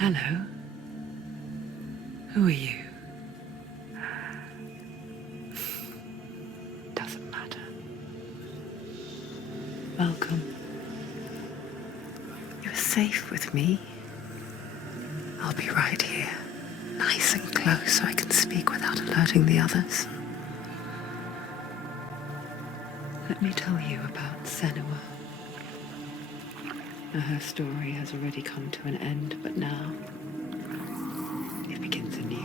Hello. Who are you? Doesn't matter. Welcome. You're safe with me. I'll be right here, nice and close so I can speak without alerting the others. Let me tell you about Senua. Her story has already come to an end, but now it begins anew.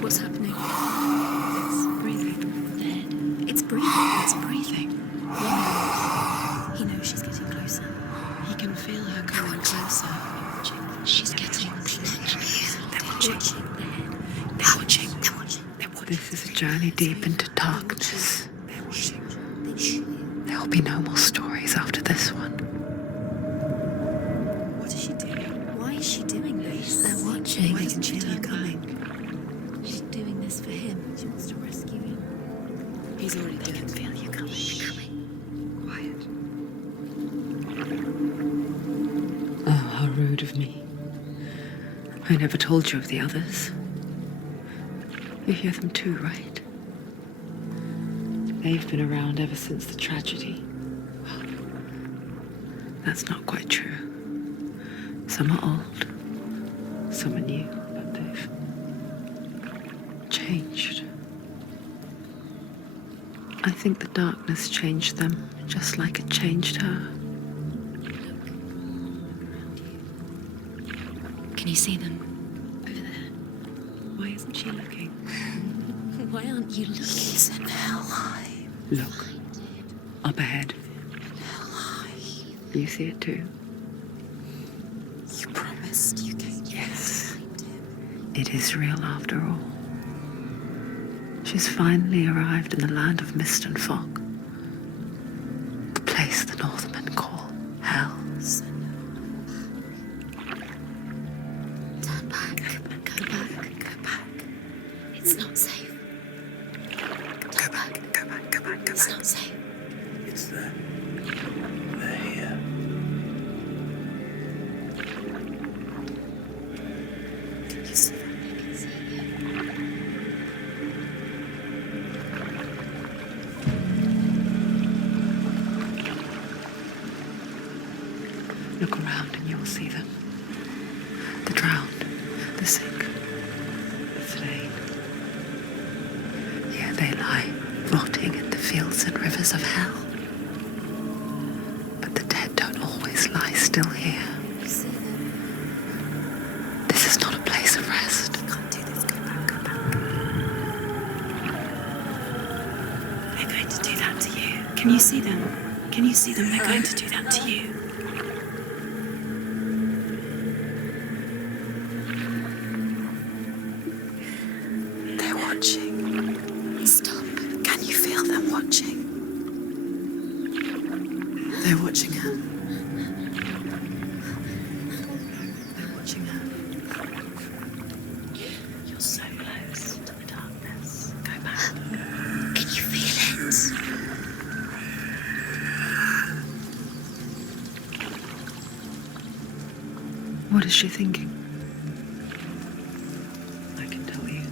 What's happening? It's breathing. Dead. It's breathing. It's breathing. Why? He knows she's getting closer. He can feel her coming closer. She's getting closer. They're watching. They're watching. They're watching. This is a journey deep into darkness. They're watching. There'll be no more stories after this one. What is she doing? Why is she doing this? They're watching. Why doesn't she feel you coming? She's doing this for him. She wants to rescue him. He's already dead. They can feel you coming. Quiet. Oh, how rude of me. I never told you of the others. You hear them too, right? They've been around ever since the tragedy. Well, that's not quite true. Some are old, some are new, but they've changed. I think the darkness changed them, just like it changed her. Can you see them? Over there. Why isn't she looking? Why aren't you looking? He's in Helheim. Look, up ahead. Helheim. You see it too? You promised you could. Yes. It is real after all. She's finally arrived in the land of mist and fog. The place the Northmen call Hell. Turn back. Go back. Go back. It's not safe. Go back. It's not safe. It's there. They're here. Can you see them? They can see you. Look around and you'll see them. The drowned, the sick, the slain. Here they lie, rotting in the fields and rivers of hell. But the dead don't always lie still here. You see them? This is not a place of rest. You can't do this. Go back. Go back. They're going to do that to you. Can you see them? Can you see them? They're going to do that to you. They're watching. Stop. Can you feel them watching? They're watching her. They're watching her. You're so close to the darkness. Go back. Can you feel it? What is she thinking? I can tell you.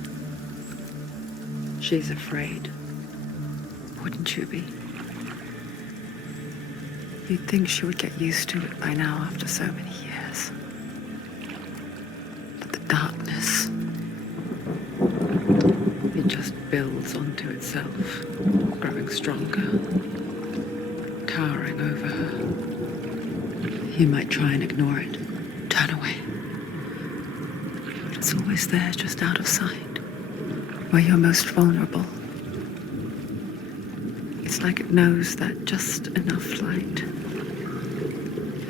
She's afraid. Wouldn't you be? You'd think she would get used to it by now after so many years. But the darkness, it just builds onto itself, growing stronger, towering over her. You might try and ignore it, turn away. But it's always there, just out of sight, where you're most vulnerable. It's like it knows that just enough light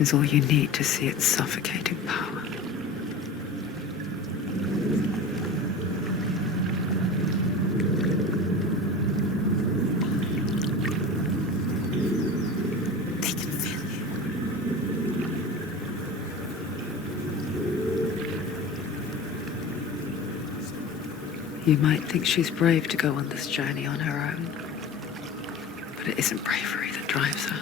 is all you need to see its suffocating power. They can feel you. You might think she's brave to go on this journey on her own, but it isn't bravery that drives her.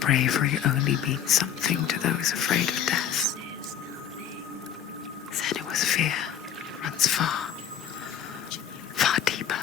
bravery only means something to those afraid of death. Senua's fear runs far, far deeper.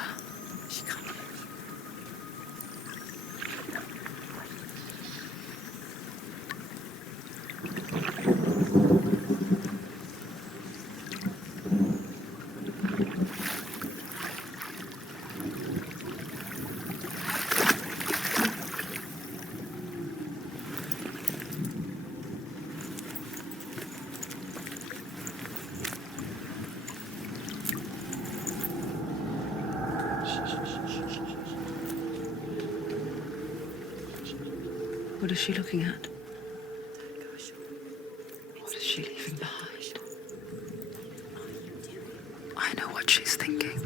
What is she looking at? What is she leaving behind? I know what she's thinking.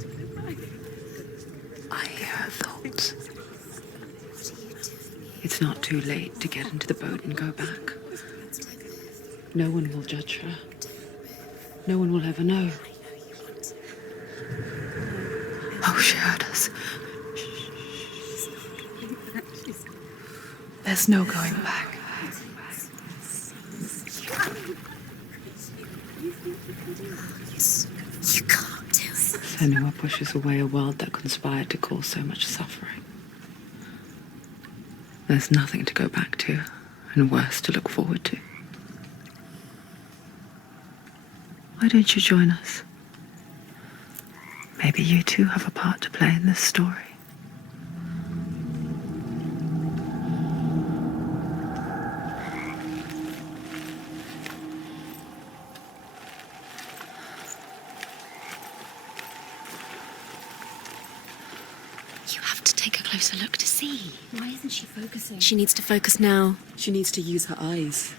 I hear her thoughts. It's not too late to get into the boat and go back. No one will judge her. No one will ever know. Oh, she heard us. There's no going back. You can't do it. Senua pushes away a world that conspired to cause so much suffering. There's nothing to go back to, and worse to look forward to. Why don't you join us? Maybe you too have a part to play in this story. You have to take a closer look to see. Why isn't she focusing? She needs to focus now. She needs to use her eyes.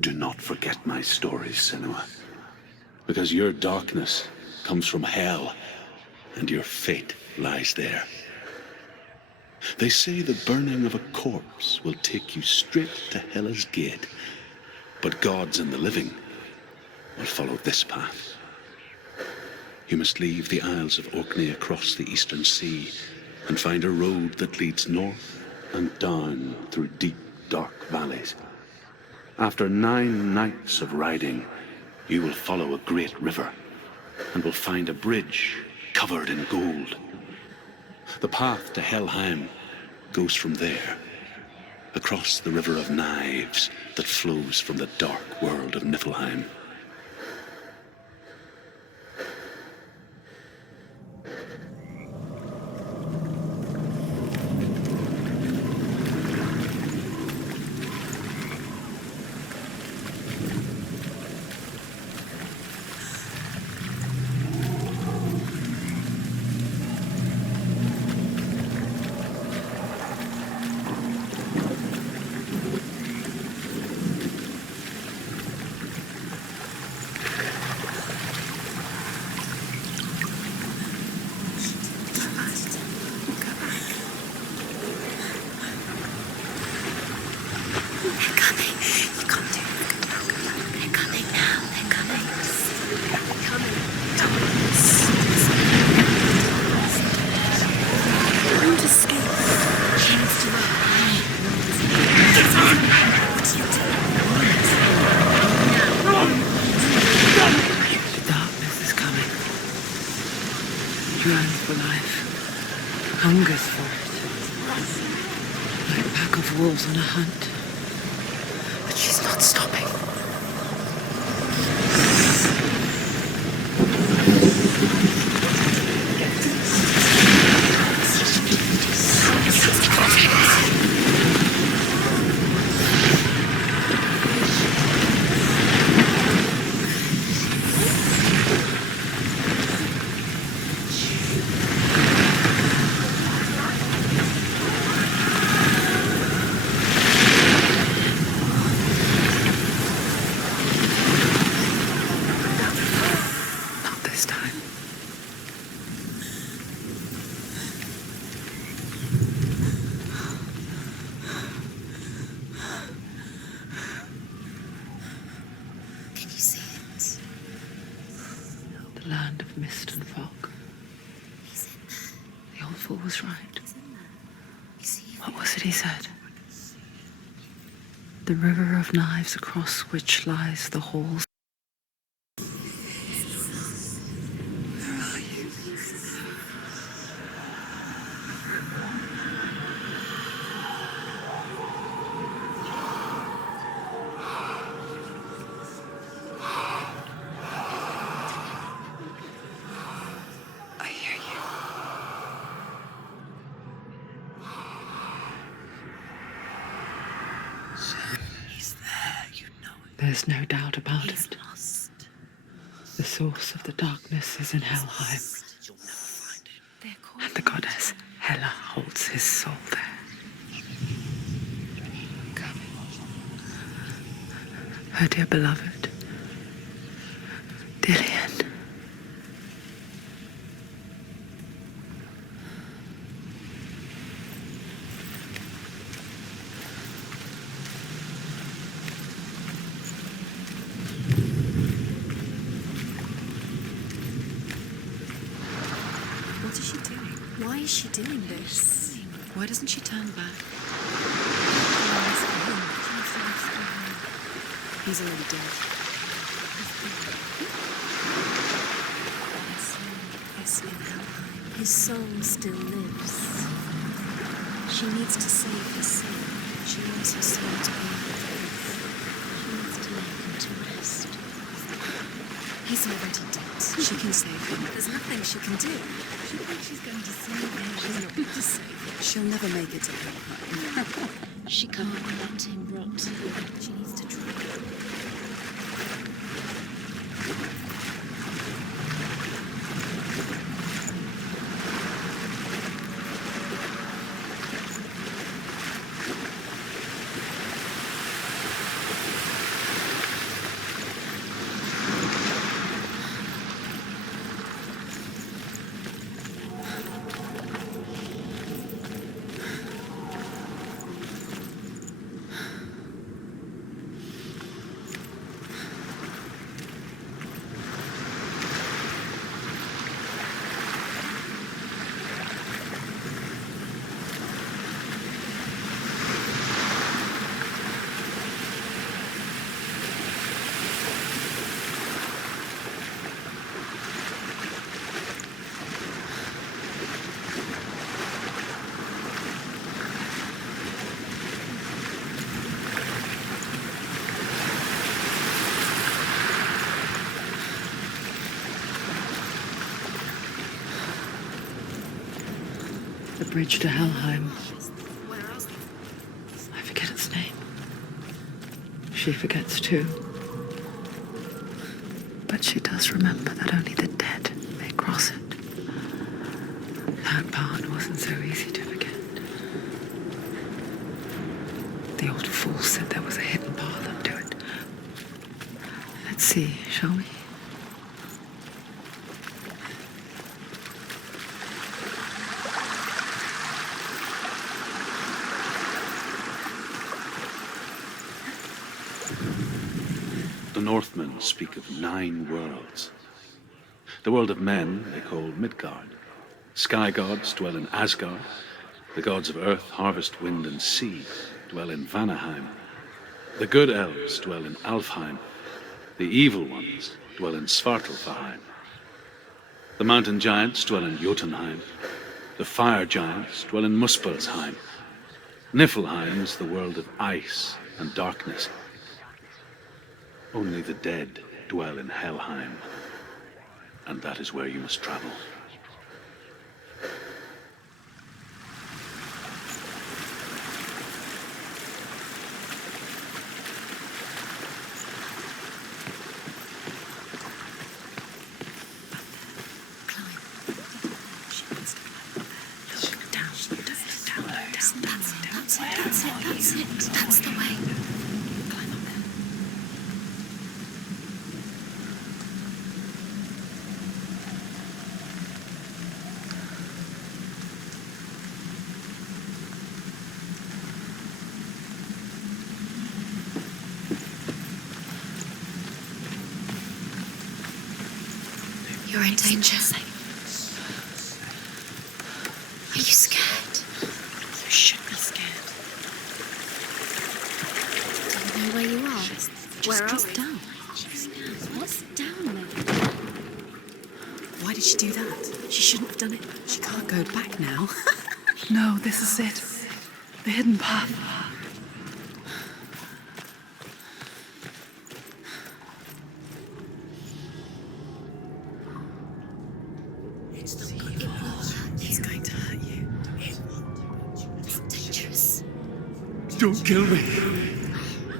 Do not forget my stories, Senua. Because your darkness comes from hell, and your fate lies there. They say the burning of a corpse will take you straight to Hela's gate, but gods and the living will follow this path. You must leave the Isles of Orkney across the eastern sea and find a road that leads north and down through deep, dark valleys. After 9 nights of riding, you will follow a great river and will find a bridge covered in gold. The path to Helheim goes from there, across the river of knives that flows from the dark world of Niflheim. Yearns for life, hungers for it, like a pack of wolves on a hunt. But she's not stopping. Land of mist and fog, fool was right. What was it he said? The river of knives across which lies the halls. Where are you? I hear you. He's there, you know it. There's no doubt about it. Lost. The source of the darkness is in Helheim, You'll never find him. and the goddess Hela holds his soul there. Come. Her dear beloved, Dillian. What is she doing? Why is she doing this? Why doesn't she turn back? He's already dead. Yes, in Helheim. His soul still lives. She needs to save his soul. She wants her soul to be with faith. She needs to lay him to rest. He's already dead. She can save him. There's nothing she can do. She thinks she's going to save him. She's not going to save him. She'll never make it to Helheim. She can't let him rot. She needs to try. The bridge to Helheim. I forget its name. She forgets too. But she does remember that only the dead may cross it. That part wasn't so easy to forget. The old fool said there was a hidden path up to it. Let's see, shall we? The Northmen speak of 9 worlds. The world of men they call Midgard. Sky gods dwell in Asgard. The gods of earth, harvest, wind, and sea dwell in Vanaheim. The good elves dwell in Alfheim. The evil ones dwell in Svartalfheim. The mountain giants dwell in Jotunheim. The fire giants dwell in Muspelheim. Niflheim is the world of ice and darkness. Only the dead dwell in Helheim, and that is where you must travel. That's the way. Climb up there. You're in danger. Are you me where you are? Where are Just we? down. What's down there? Why did she do that? She shouldn't have done it. She can't go back now. No, this is it. The hidden path. It's not going to hurt. It's going to hurt you. It's dangerous. Don't kill me.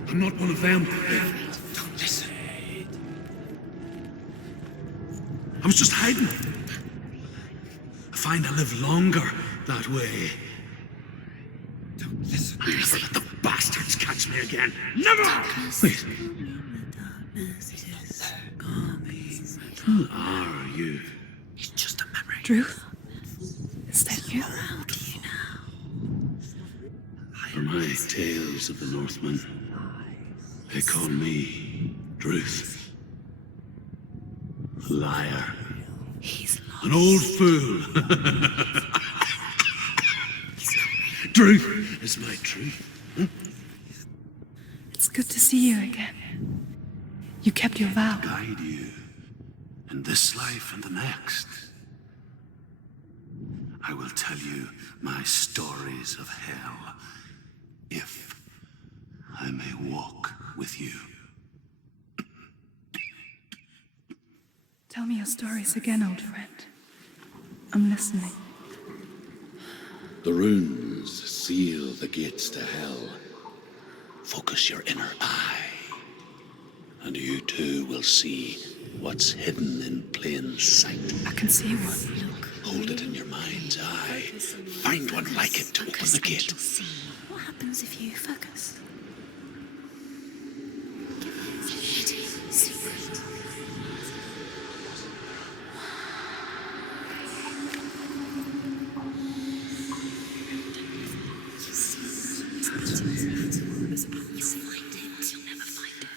I'm not one of them. Don't listen. I was just hiding. I find I live longer that way. Don't listen. Never let the bastards catch me again. Never! Wait, who are you? It's just a memory. Druth? Is that you? How do you now? For my tales of the Northmen, they call me Druth. A liar. He's lost. An old fool. Druth is my truth. It's good to see you again. You kept your vow. Guide you in this life and the next. I will tell you my stories of hell, if I may walk with you. Tell me your stories again, old friend. I'm listening. The runes seal the gates to hell. Focus your inner eye, and you too will see what's hidden in plain sight. I can see one. Look. Hold it in your mind's eye. Find one like it to open Focus the and gate. you'll see. What happens if you focus? It's a hidden secret. You'll find it. You'll never find it.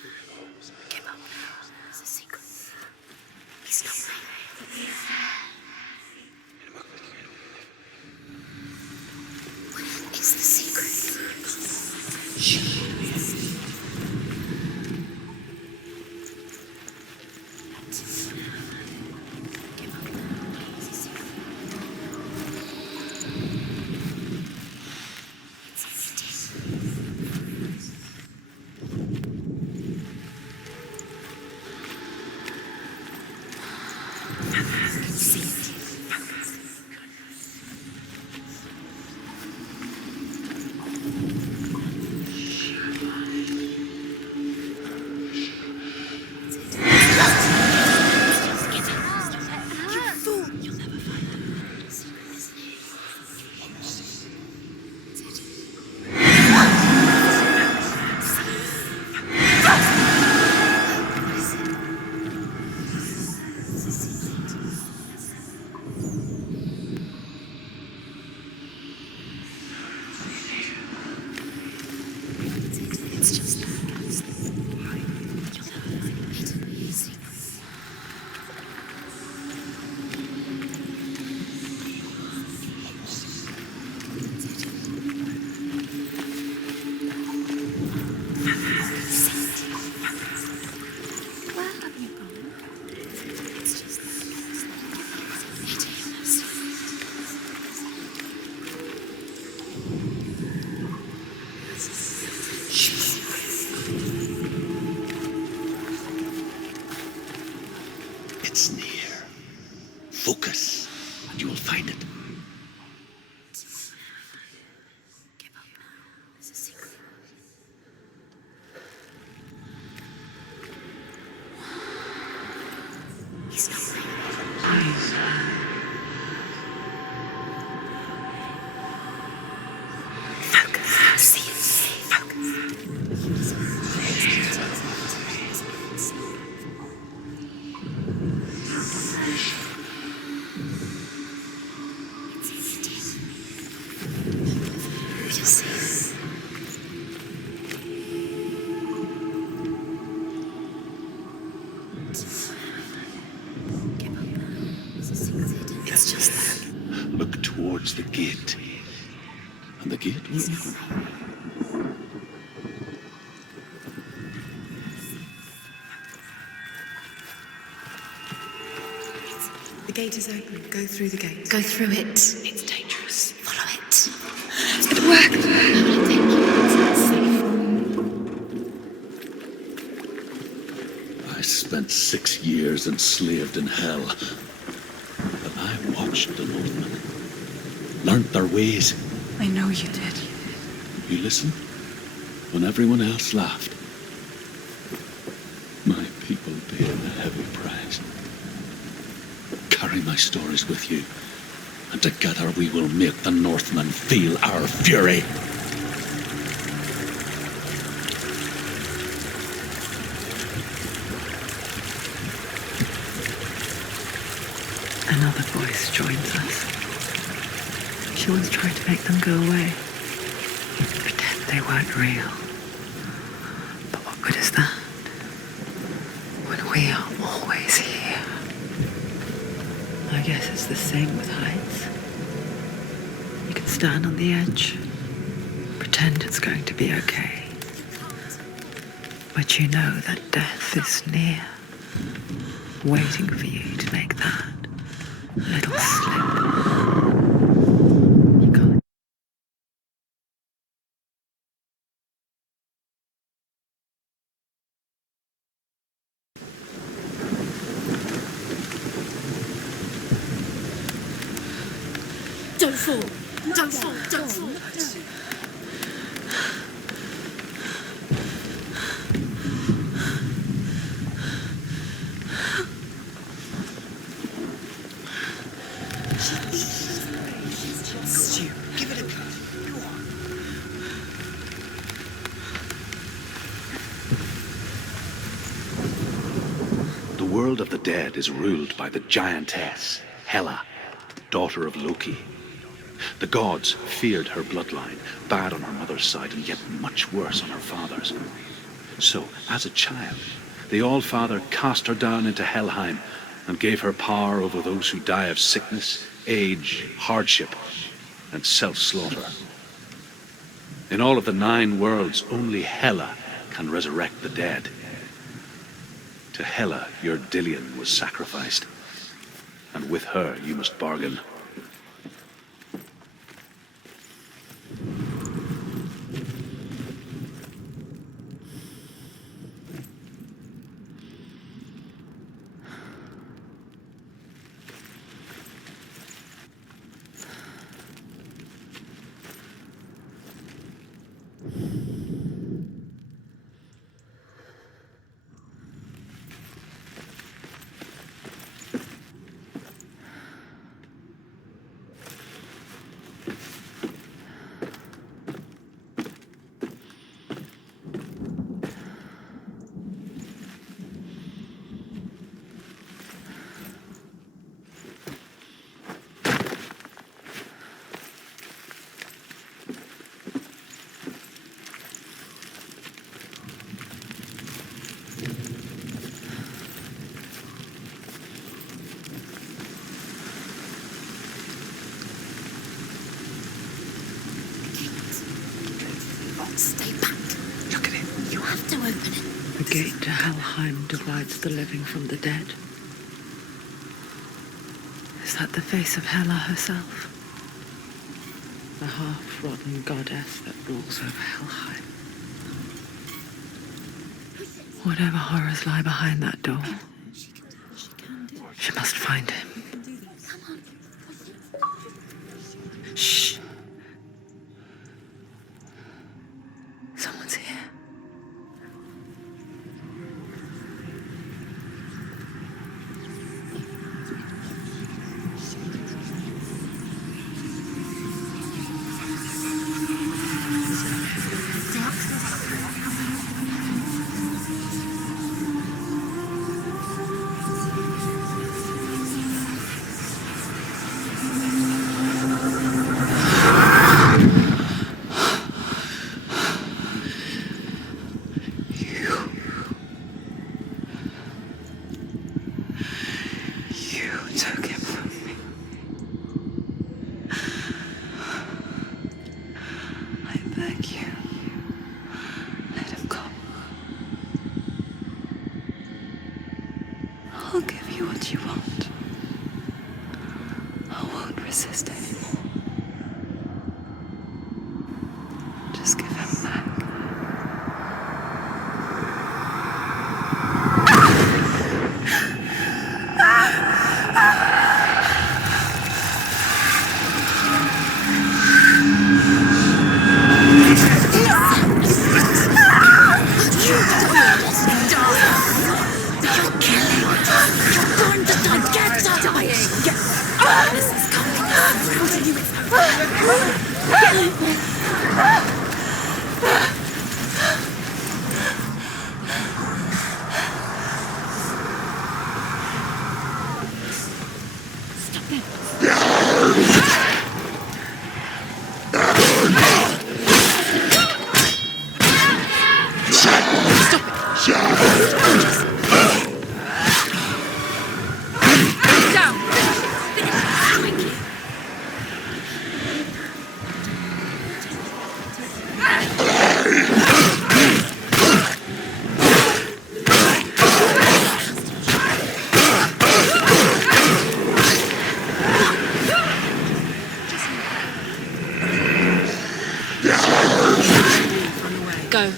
Give up now. It's a secret. He's not ready. Where is the secret? Give up now. It's a secret. It's near. Focus, and you will find it. Give up now. It's a secret. He's not ready. Focus. See it. It's just that. Look towards the gate, and the gate will open. gate is open. Go through the gate. Go through it. It's dangerous. Follow it. It worked! Thank you. It's safe. I spent 6 years enslaved in hell. But I watched the Northmen, learnt their ways. I know you did. You listened when everyone else laughed. My people paid a heavy price. Carry my stories with you, and together we will make the Northmen feel our fury. Another voice joins us. She once tried to make them go away. Pretend they weren't real. But what good is that? When we are always here. I guess it's the same with heights. You can stand on the edge, pretend it's going to be okay. But you know that death is near, waiting for you to make that little slip. You can't. Don't fall. Don't fall. Don't fall. Stu, give it a go. Go on. The world of the dead is ruled by the giantess, Hela, daughter of Loki. The gods feared her bloodline, bad on her mother's side and yet much worse on her father's. So, as a child, the All-Father cast her down into Helheim and gave her power over those who die of sickness, age, hardship, and self-slaughter. In all of the 9 worlds, only Hela can resurrect the dead. To Hela, your Dillion was sacrificed, and with her you must bargain. Stay back. Look at it. You have to open it. The gate to Helheim divides the living from the dead. Is that the face of Hela herself? The half-rotten goddess that rules over Helheim. Whatever horrors lie behind that door, she must find him. Shh. Someone's here. I'll give you what you want. resist anymore. Just give him back. Go.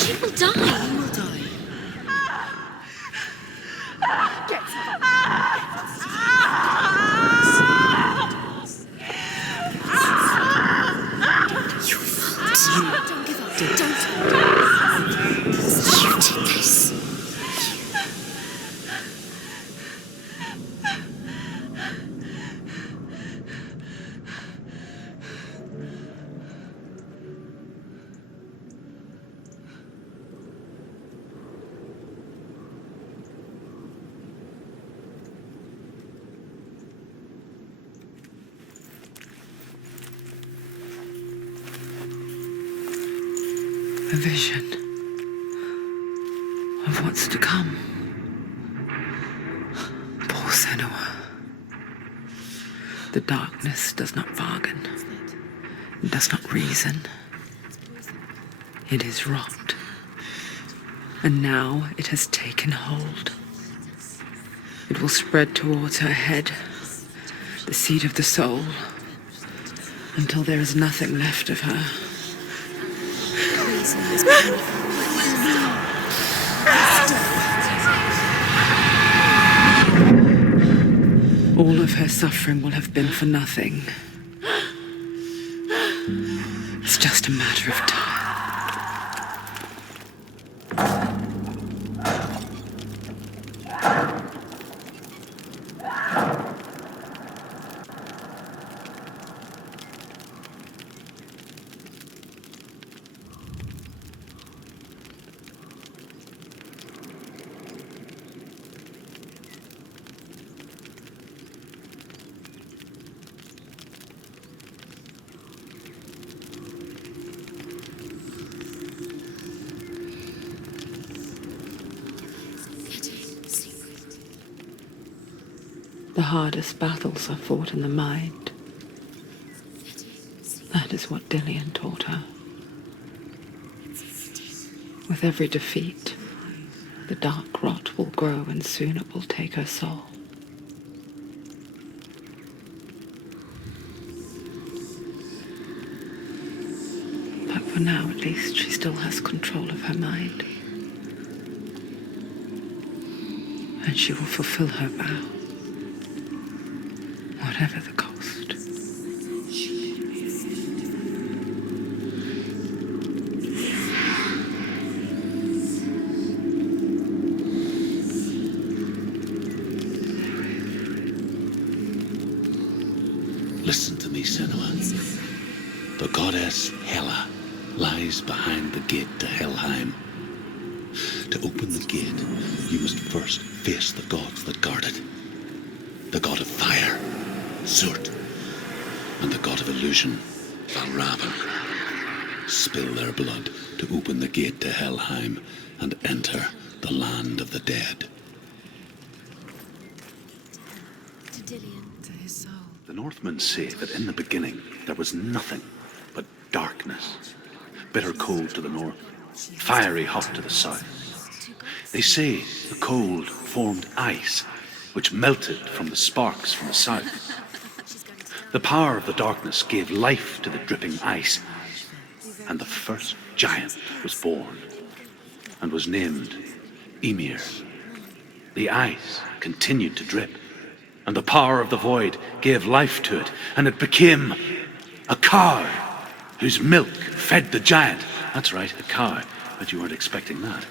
She will die. He will die. Your fault. Don't give up. Don't. You did this. A vision of what's to come. Poor Senua. The darkness does not bargain. It does not reason. It is rot. And now it has taken hold. It will spread towards her head, the seat of the soul, until there is nothing left of her. All of her suffering will have been for nothing. It's just a matter of time. The hardest battles are fought in the mind. That is what Dillian taught her. With every defeat, the dark rot will grow and soon it will take her soul. But for now, at least, she still has control of her mind. And she will fulfill her vow. Whatever the cost. Listen to me, Senua. The goddess Hela lies behind the gate to Helheim. To open the gate, you must first face the gods that guard it. The god of fire, Surt. and the god of illusion, Valravn, spill their blood to open the gate to Helheim and enter the land of the dead. To Dillian. To his soul. The Northmen say that in the beginning there was nothing but darkness. Bitter cold to the north, fiery hot to the south. They say the cold formed ice, which melted from the sparks from the south. The power of the darkness gave life to the dripping ice, and the first giant was born, and was named Ymir. The ice continued to drip, and the power of the void gave life to it, and it became a cow, whose milk fed the giant. That's right, a cow, but you weren't expecting that.